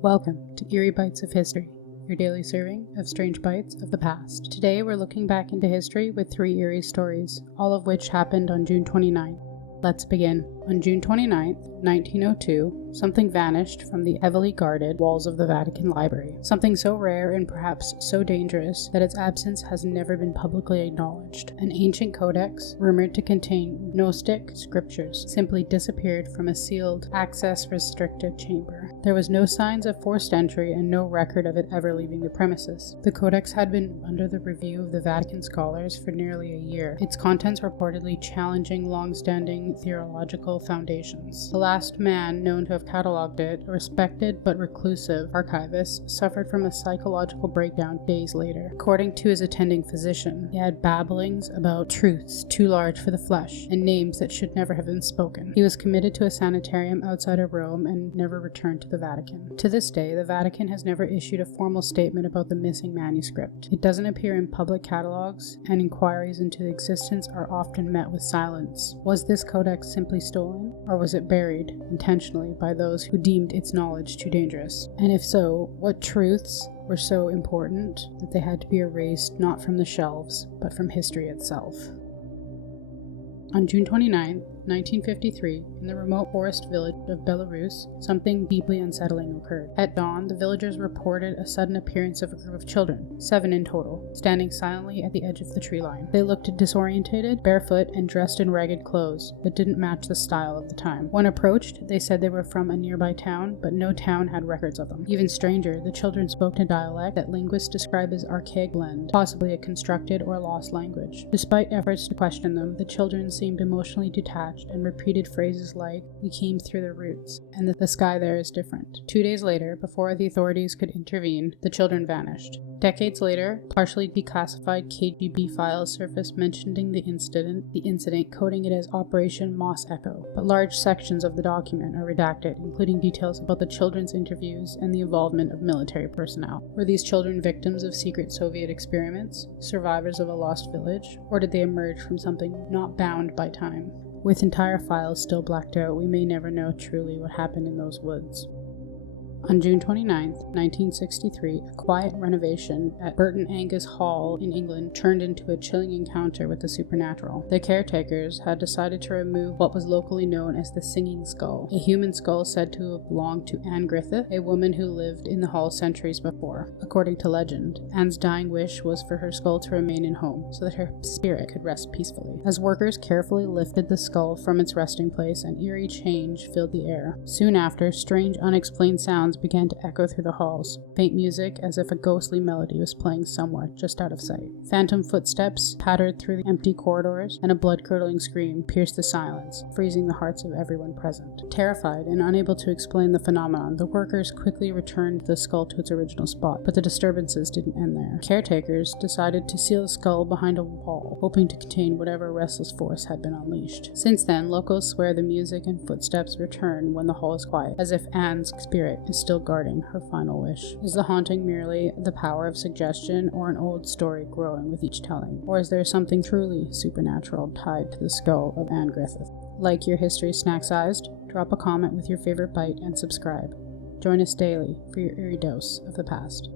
Welcome to Eerie Bites of History, your daily serving of strange bites of the past. Today we're looking back into history with 3 eerie stories, all of which happened on June 29th. Let's begin. On June 29th, 1902, something vanished from the heavily guarded walls of the Vatican Library. Something so rare and perhaps so dangerous that its absence has never been publicly acknowledged. An ancient codex, rumored to contain Gnostic scriptures, simply disappeared from a sealed, access-restricted chamber. There was no signs of forced entry and no record of it ever leaving the premises. The codex had been under the review of the Vatican scholars for nearly a year, its contents reportedly challenging long-standing theological foundations. The last man known to have catalogued it, a respected but reclusive archivist, suffered from a psychological breakdown days later. According to his attending physician, he had babblings about truths too large for the flesh and names that should never have been spoken. He was committed to a sanitarium outside of Rome and never returned to the Vatican. To this day, the Vatican has never issued a formal statement about the missing manuscript. It doesn't appear in public catalogs, and inquiries into its existence are often met with silence. Was this codex simply stolen, or was it buried intentionally by those who deemed its knowledge too dangerous? And if so, what truths were so important that they had to be erased not from the shelves, but from history itself? On June 29, 1953, in the remote forest village of Belarus, something deeply unsettling occurred. At dawn, the villagers reported a sudden appearance of a group of children, 7 in total, standing silently at the edge of the tree line. They looked disorientated, barefoot, and dressed in ragged clothes that didn't match the style of the time. When approached, they said they were from a nearby town, but no town had records of them. Even stranger, the children spoke a dialect that linguists describe as archaic blend, possibly a constructed or lost language. Despite efforts to question them, the children seemed emotionally detached and repeated phrases like, "We came through the roots," and that the sky there is different. 2 days later, before the authorities could intervene, the children vanished. Decades later, partially declassified KGB files surfaced mentioning the incident coding it as Operation Moss Echo. But large sections of the document are redacted, including details about the children's interviews and the involvement of military personnel. Were these children victims of secret Soviet experiments, survivors of a lost village, or did they emerge from something not bound by time? With entire files still blacked out, we may never know truly what happened in those woods. On June 29, 1963, a quiet renovation at Burton Hall in England turned into a chilling encounter with the supernatural. The caretakers had decided to remove what was locally known as the Singing Skull, a human skull said to have belonged to Anne Griffith, a woman who lived in the hall centuries before. According to legend, Anne's dying wish was for her skull to remain in home, so that her spirit could rest peacefully. As workers carefully lifted the skull from its resting place, an eerie change filled the air. Soon after, strange, unexplained sounds began to echo through the halls, faint music as if a ghostly melody was playing somewhere just out of sight. Phantom footsteps pattered through the empty corridors, and a blood-curdling scream pierced the silence, freezing the hearts of everyone present. Terrified and unable to explain the phenomenon, the workers quickly returned the skull to its original spot, but the disturbances didn't end there. Caretakers decided to seal the skull behind a wall, hoping to contain whatever restless force had been unleashed. Since then, locals swear the music and footsteps return when the hall is quiet, as if Anne's spirit is still guarding her final wish. Is the haunting merely the power of suggestion, or an old story growing with each telling? Or is there something truly supernatural tied to the skull of Anne Griffith? Like your history snack-sized? Drop a comment with your favorite bite and subscribe. Join us daily for your eerie dose of the past.